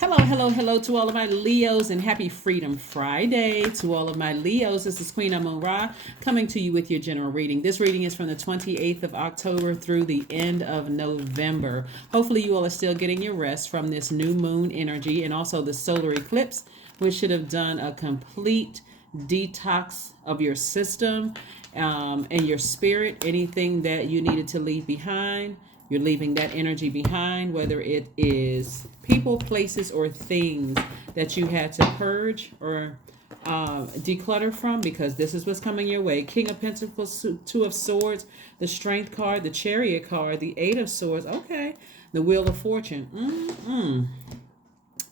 Hello, hello, hello to all of my Leos and happy Freedom Friday to all of my Leos. This is Queen Amun Ra coming to you with your general reading. This reading is from the 28th of October through the end of November. Hopefully you all are still getting your rest from this new moon energy and also the solar eclipse, which should have done a complete detox of your system and your spirit. Anything that you needed to leave behind, you're leaving that energy behind, whether it is people, places, or things that you had to purge or declutter from, because this is what's coming your way. King of Pentacles, Two of Swords, the Strength card, the Chariot card, the Eight of Swords. Okay, the Wheel of Fortune.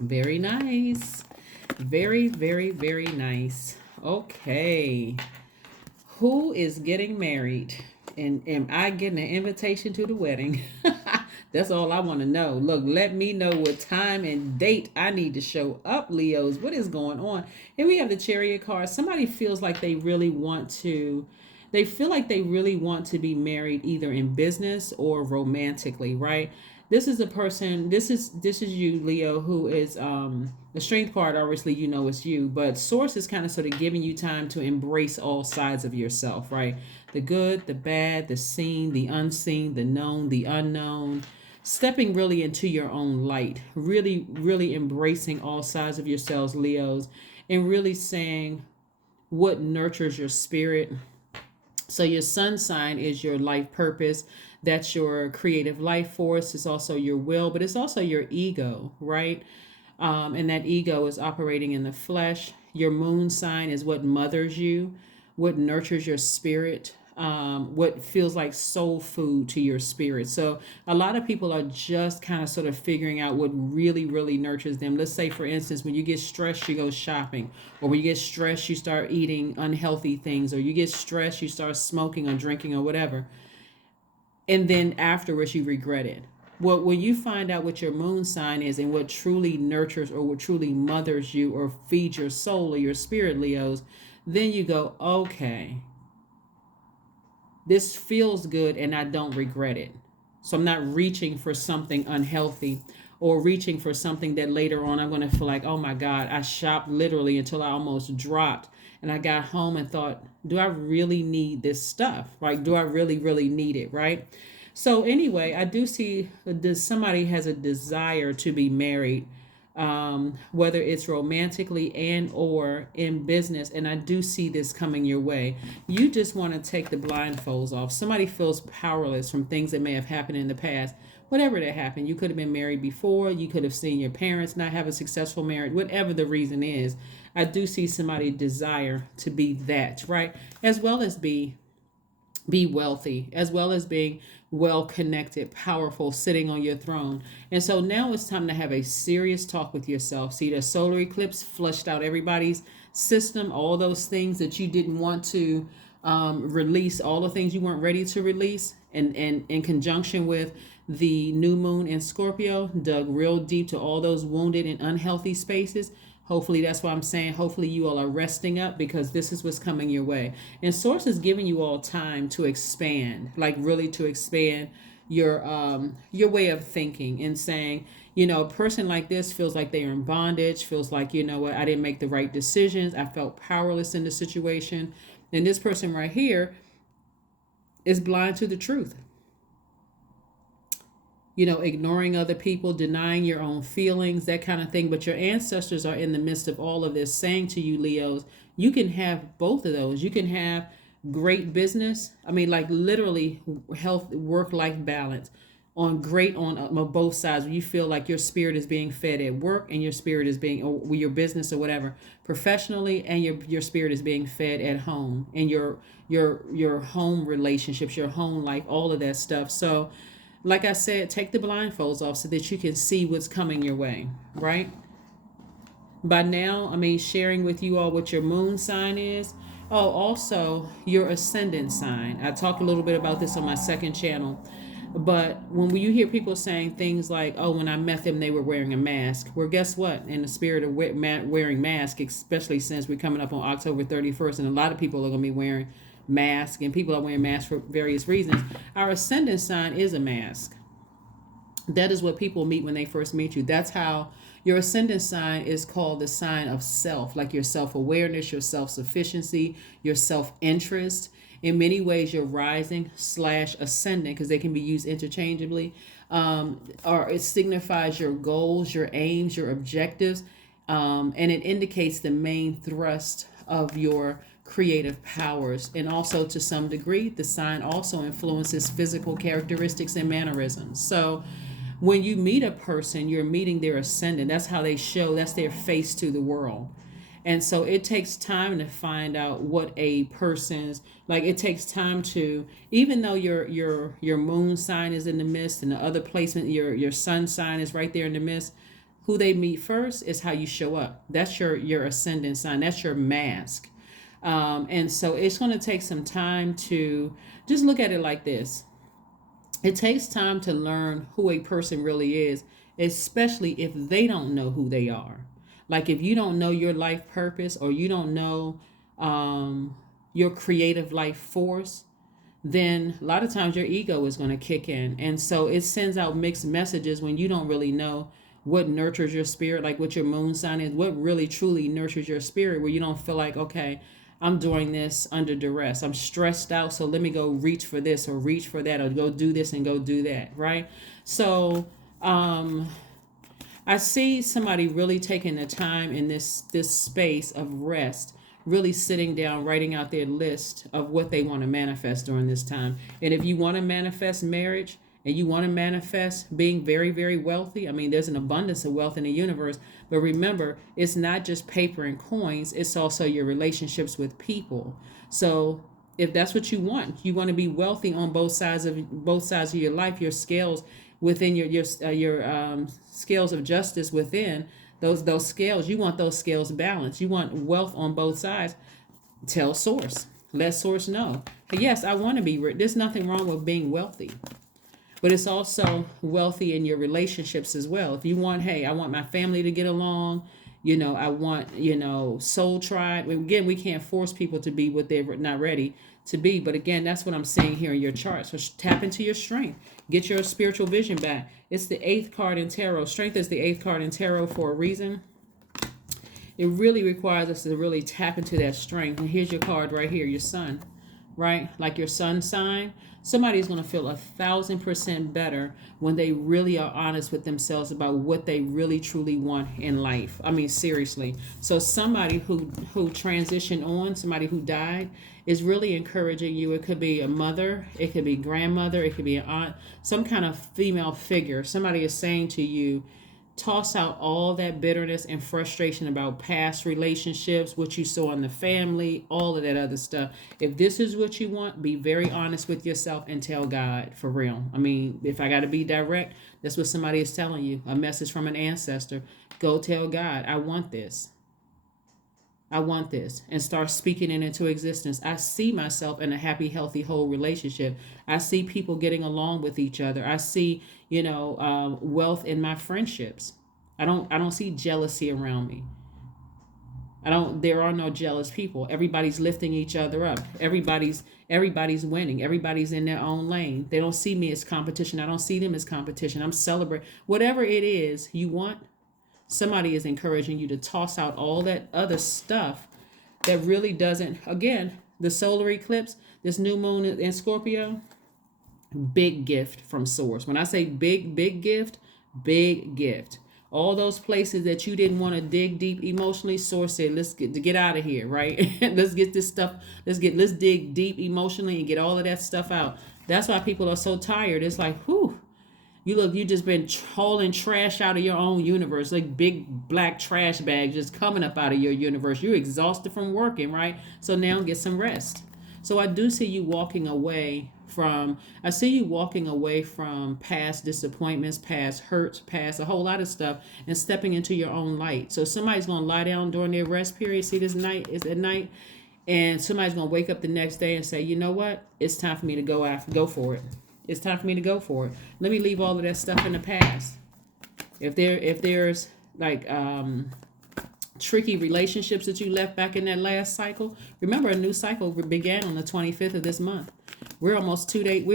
Very nice. Very, very, very nice. Okay. Who is getting married? And am I getting an invitation to the wedding? That's all I want to know. Look, let me know what time and date I need to show up, Leos. What is going on? Here we have the Chariot card. Somebody feels like they really want to, they feel like they really want to be married either in business or romantically, right? This is a person, this is you, Leo, who is the strength card. Obviously you know it's you, but source is kind of sort of giving you time to embrace all sides of yourself, right? The good, the bad, the seen, the unseen, the known, the unknown, stepping really into your own light, really, really embracing all sides of yourselves, Leos, and really saying what nurtures your spirit. So your sun sign is your life purpose. That's your creative life force. It's also your will, but it's also your ego, right? And that ego is operating in the flesh. Your moon sign is what mothers you, what nurtures your spirit, what feels like soul food to your spirit. So a lot of people are just kind of sort of figuring out what really, really nurtures them. Let's say, for instance, when you get stressed, you go shopping, or when you get stressed, you start eating unhealthy things, or you get stressed, you start smoking or drinking or whatever. And then afterwards, you regret it. Well, when you find out what your moon sign is and what truly nurtures or what truly mothers you or feeds your soul or your spirit, Leos, then you go, okay, this feels good and I don't regret it. So I'm not reaching for something unhealthy or reaching for something that later on I'm going to feel like, oh my God, I shopped literally until I almost dropped. And I got home and thought, do I really need this stuff? Right? Do I really, really need it? Right? So anyway, I do see that somebody has a desire to be married, whether it's romantically and or in business. And I do see this coming your way. You just want to take the blindfolds off. Somebody feels powerless from things that may have happened in the past. Whatever that happened, you could have been married before. You could have seen your parents not have a successful marriage. Whatever the reason is, I do see somebody desire to be that, right? As well as be wealthy, as well as being well connected, powerful, sitting on your throne. And so now it's time to have a serious talk with yourself. See, the solar eclipse flushed out everybody's system, all those things that you didn't want to release, all the things you weren't ready to release, and in conjunction with the new moon in Scorpio, dug real deep to all those wounded and unhealthy spaces. Hopefully, that's why I'm saying, hopefully you all are resting up, because this is what's coming your way. And Source is giving you all time to expand, like really to expand your way of thinking, and saying, you know, a person like this feels like they're in bondage, feels like, you know what, I didn't make the right decisions. I felt powerless in the situation. And this person right here is blind to the truth, you know, ignoring other people, denying your own feelings, that kind of thing. But your ancestors are in the midst of all of this, saying to you, Leos, you can have both of those. You can have great business. I mean, like literally health, work-life balance on great on both sides. You feel like your spirit is being fed at work, and your spirit is being, or your business or whatever, professionally, and your spirit is being fed at home, and your home relationships, your home life, all of that stuff. So like I said, take the blindfolds off so that you can see what's coming your way, right? By now, I mean, sharing with you all what your moon sign is. Oh, also your ascendant sign. I talked a little bit about this on my second channel. But when you hear people saying things like, oh, when I met them, they were wearing a mask. Well, guess what? In the spirit of wearing masks, especially since we're coming up on October 31st, and a lot of people are going to be wearing masks, and people are wearing masks for various reasons. Our ascendant sign is a mask. That is what people meet when they first meet you. That's how Your ascendant sign is called the sign of self, like your self-awareness, your self-sufficiency, your self-interest. In many ways, you're rising slash ascendant, because they can be used interchangeably. Or it signifies your goals, your aims, your objectives, and it indicates the main thrust of your creative powers. And also, to some degree, the sign also influences physical characteristics and mannerisms. So when you meet a person, you're meeting their ascendant. That's how they show, that's their face to the world. And so it takes time to find out what a person's, like, it takes time to, even though your moon sign is in the midst, and the other placement, your sun sign is right there in the midst. Who they meet first is how you show up. That's your ascendant sign. That's your mask. And so it's going to take some time to just look at it like this. It takes time to learn who a person really is, especially if they don't know who they are. Like, if you don't know your life purpose, or you don't know your creative life force, then a lot of times your ego is going to kick in. And so it sends out mixed messages when you don't really know what nurtures your spirit, like what your moon sign is, what really truly nurtures your spirit, where you don't feel like, okay, I'm doing this under duress. I'm stressed out, so let me go reach for this or reach for that, or go do this and go do that, right? So I see somebody really taking the time in this space of rest, really sitting down, writing out their list of what they want to manifest during this time. And if you want to manifest marriage, and you want to manifest being very, very wealthy, I mean, there's an abundance of wealth in the universe. But remember, it's not just paper and coins, it's also your relationships with people. So if that's what you want to be wealthy on both sides of your life, your scales within your scales of justice within those scales, you want those scales balanced. You want wealth on both sides. Tell source. Let source know. Yes, I want to be rich. There's nothing wrong with being wealthy. But it's also wealthy in your relationships as well. If you want, hey, I want my family to get along, I want, soul tribe. Again, we can't force people to be what they're not ready to be. But again, that's what I'm saying here in your chart. So tap into your strength. Get your spiritual vision back. It's the 8th card in tarot. Strength is the 8th card in tarot for a reason. It really requires us to really tap into that strength. And here's your card right here, your sun, right? Like your sun sign. Somebody's going to feel 1,000% better when they really are honest with themselves about what they really truly want in life. I mean, seriously. So somebody who transitioned on, somebody who died, is really encouraging you. It could be a mother, it could be grandmother, it could be an aunt, some kind of female figure. Somebody is saying to you, toss out all that bitterness and frustration about past relationships, what you saw in the family, all of that other stuff. If this is what you want, be very honest with yourself and tell God, for real. I mean, if I got to be direct, that's what somebody is telling you, a message from an ancestor. Go tell God, I want this. I want this, and start speaking it into existence. I see myself in a happy, healthy, whole relationship. I see people getting along with each other. I see, wealth in my friendships. I don't see jealousy around me. There are no jealous people. Everybody's lifting each other up. Everybody's winning. Everybody's in their own lane. They don't see me as competition. I don't see them as competition. I'm celebrating. Whatever it is you want, somebody is encouraging you to toss out all that other stuff that really doesn't. Again, the solar eclipse, this new moon in Scorpio, big gift from source. When I say big gift, big gift. All those places that you didn't want to dig deep emotionally, source said, let's get out of here, right? Let's get this stuff. Let's dig deep emotionally and get all of that stuff out. That's why people are so tired. It's like, whew. You just been hauling trash out of your own universe, like big black trash bags just coming up out of your universe. You're exhausted from working, right? So now get some rest. So I do see you walking away from past disappointments, past hurts, past a whole lot of stuff, and stepping into your own light. So somebody's going to lie down during their rest period. See, this night is at night. And somebody's going to wake up the next day and say, you know what? It's time for me to go for it. It's time for me to go for it. Let me leave all of that stuff in the past. If there's like tricky relationships that you left back in that last cycle, remember, a new cycle began on the 25th of this month. We're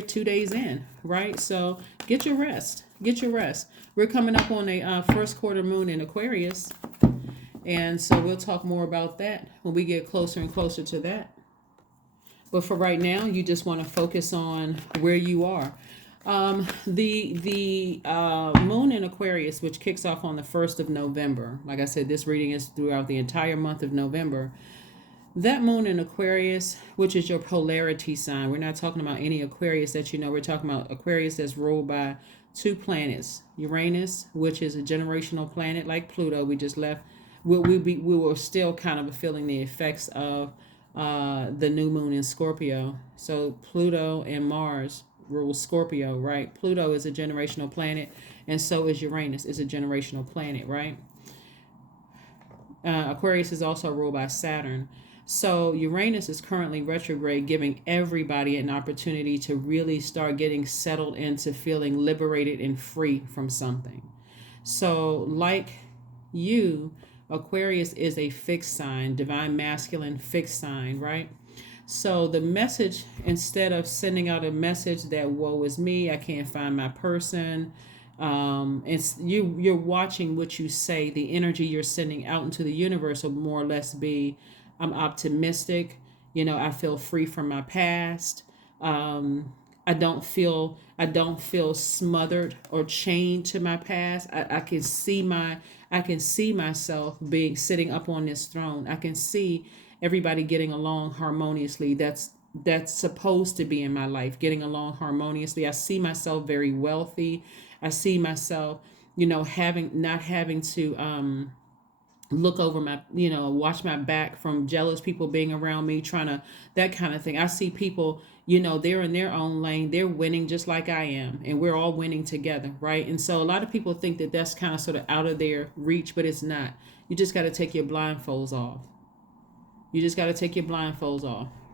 2 days in, right? So get your rest. Get your rest. We're coming up on a first quarter moon in Aquarius. And so we'll talk more about that when we get closer and closer to that. But for right now, you just want to focus on where you are. The moon in Aquarius, which kicks off on the 1st of November. Like I said, this reading is throughout the entire month of November. That moon in Aquarius, which is your polarity sign. We're not talking about any Aquarius that you know. We're talking about Aquarius that's ruled by two planets. Uranus, which is a generational planet like Pluto. We just left. We were still kind of feeling the effects of the new moon in Scorpio. So Pluto and Mars rule Scorpio, right? Pluto is a generational planet, and so is Uranus, is a generational planet, right? Aquarius is also ruled by Saturn. So Uranus is currently retrograde, giving everybody an opportunity to really start getting settled into feeling liberated and free from something. So like you, Aquarius is a fixed sign, divine masculine fixed sign, right? So the message, instead of sending out a message that woe is me, I can't find my person, it's you're watching what you say. The energy you're sending out into the universe will more or less be, I'm optimistic. I feel free from my past. I don't feel smothered or chained to my past. I can see myself being sitting up on this throne. I can see everybody getting along harmoniously. That's supposed to be in my life, getting along harmoniously. I see myself very wealthy. I see myself, not having to look over my, watch my back from jealous people being around me, that kind of thing. I see people, they're in their own lane. They're winning just like I am, and we're all winning together, right? And so a lot of people think that that's kind of sort of out of their reach, but it's not. You just got to take your blindfolds off.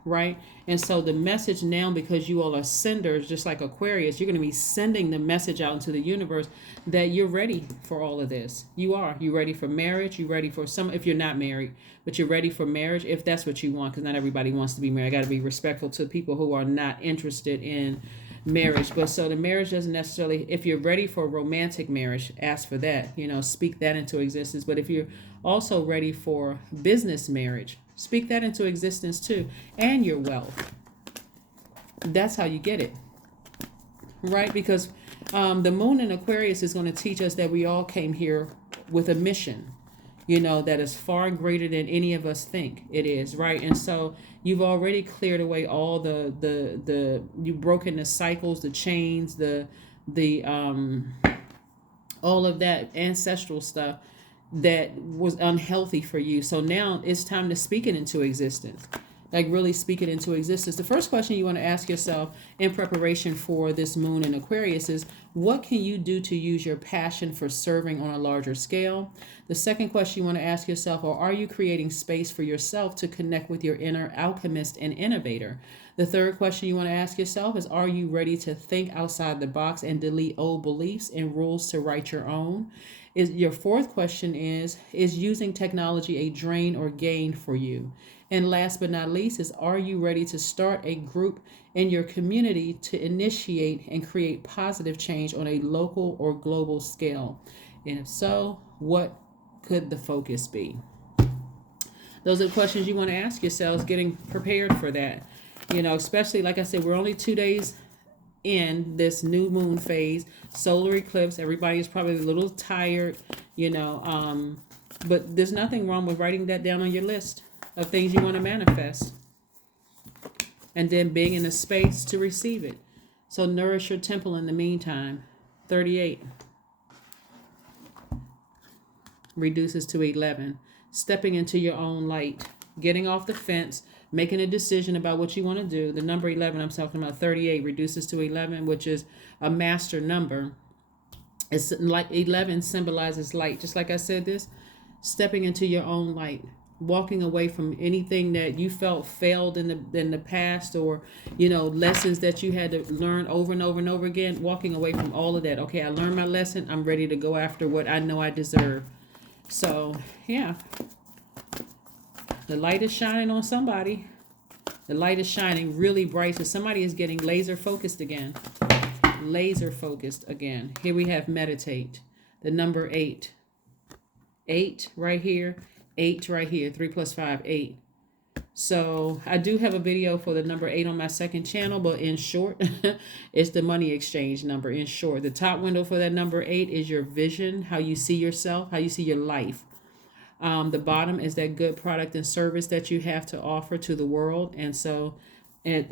Right? And so the message now, because you all are senders, just like Aquarius, you're going to be sending the message out into the universe that you're ready for all of this. You are. You're ready for marriage. You're ready for if you're not married, but you're ready for marriage if that's what you want, because not everybody wants to be married. I got to be respectful to people who are not interested in marriage. But so the marriage doesn't necessarily, if you're ready for romantic marriage, ask for that, speak that into existence. But if you're also ready for business marriage, speak that into existence too, and your wealth. That's how you get it, right? Because the moon in Aquarius is going to teach us that we all came here with a mission, that is far greater than any of us think it is, right? And so you've already cleared away all you've broken the cycles, the chains, the all of that ancestral stuff that was unhealthy for you. So now it's time to speak it into existence. Like really speak it into existence. The first question you want to ask yourself in preparation for this moon in Aquarius is, what can you do to use your passion for serving on a larger scale? The second question you want to ask yourself, or are you creating space for yourself to connect with your inner alchemist and innovator? The third question you want to ask yourself is, are you ready to think outside the box and delete old beliefs and rules to write your own? Your fourth question is using technology a drain or gain for you? And last but not least is, are you ready to start a group in your community to initiate and create positive change on a local or global scale? And if so, what could the focus be? Those are the questions you want to ask yourselves, getting prepared for that. Especially, like I said, we're only 2 days in this new moon phase, solar eclipse. Everybody is probably a little tired, but there's nothing wrong with writing that down on your list of things you want to manifest, and then being in a space to receive it. So nourish your temple in the meantime. 38 reduces to 11. Stepping into your own light, getting off the fence, making a decision about what you want to do. The number 11, I'm talking about 38, reduces to 11, which is a master number. It's like 11 symbolizes light. Just like I said, this stepping into your own light, walking away from anything that you felt failed in the past, or lessons that you had to learn over and over and over again. Walking away from all of that. Okay, I learned my lesson. I'm ready to go after what I know I deserve. So yeah, the light is shining on somebody. The light is shining really bright. So somebody is getting laser focused again. Laser focused again. Here we have meditate. The number 8. 8 right here. 8 right here. 3 plus 5, 8. So I do have a video for the number 8 on my second channel, but in short, it's the money exchange number. In short, the top window for that number 8 is your vision, how you see yourself, how you see your life. The bottom is that good product and service that you have to offer to the world. And so you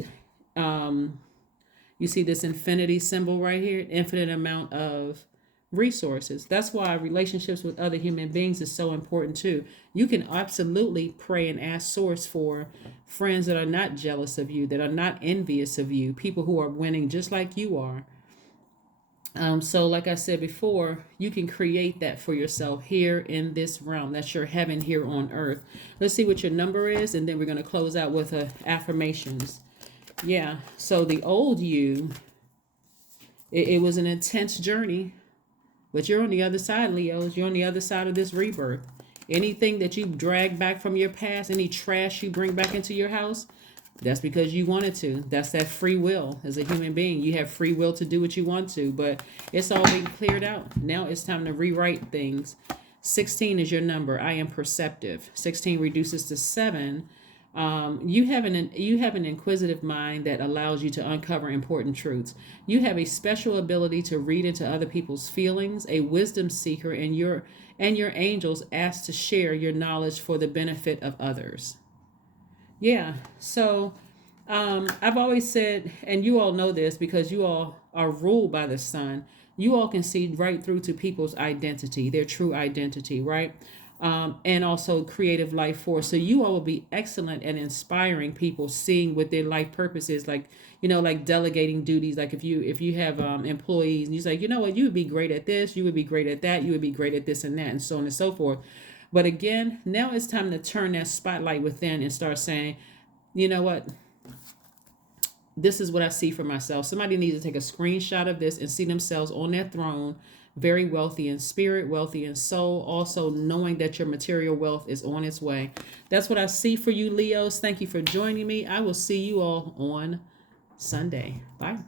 see this infinity symbol right here, infinite amount of resources. That's why relationships with other human beings is so important too. You can absolutely pray and ask source for friends that are not jealous of you, that are not envious of you, people who are winning just like you are. So like I said before, you can create that for yourself here in this realm. That's your heaven here on earth. Let's see what your number is, and then we're going to close out with affirmations. Yeah, so the old you, it was an intense journey, but you're on the other side, Leos. You're on the other side of this rebirth. Anything that you drag back from your past, any trash you bring back into your house, that's because you wanted to. That's that free will. As a human being, you have free will to do what you want to, but it's all being cleared out. Now it's time to rewrite things. 16 is your number. I am perceptive. 16 reduces to 7. You have an inquisitive mind that allows you to uncover important truths. You have a special ability to read into other people's feelings, a wisdom seeker, and your angels ask to share your knowledge for the benefit of others. Yeah, so I've always said, and you all know this because you all are ruled by the sun, you all can see right through to people's identity, their true identity, right? And also creative life force. So you all will be excellent at inspiring people, seeing what their life purpose is, like, like delegating duties. Like if you have employees and you say, you know what, you would be great at this, you would be great at that, you would be great at this and that, and so on and so forth. But again, now it's time to turn that spotlight within and start saying, you know what? This is what I see for myself. Somebody needs to take a screenshot of this and see themselves on that throne, very wealthy in spirit, wealthy in soul, also knowing that your material wealth is on its way. That's what I see for you, Leos. Thank you for joining me. I will see you all on Sunday. Bye.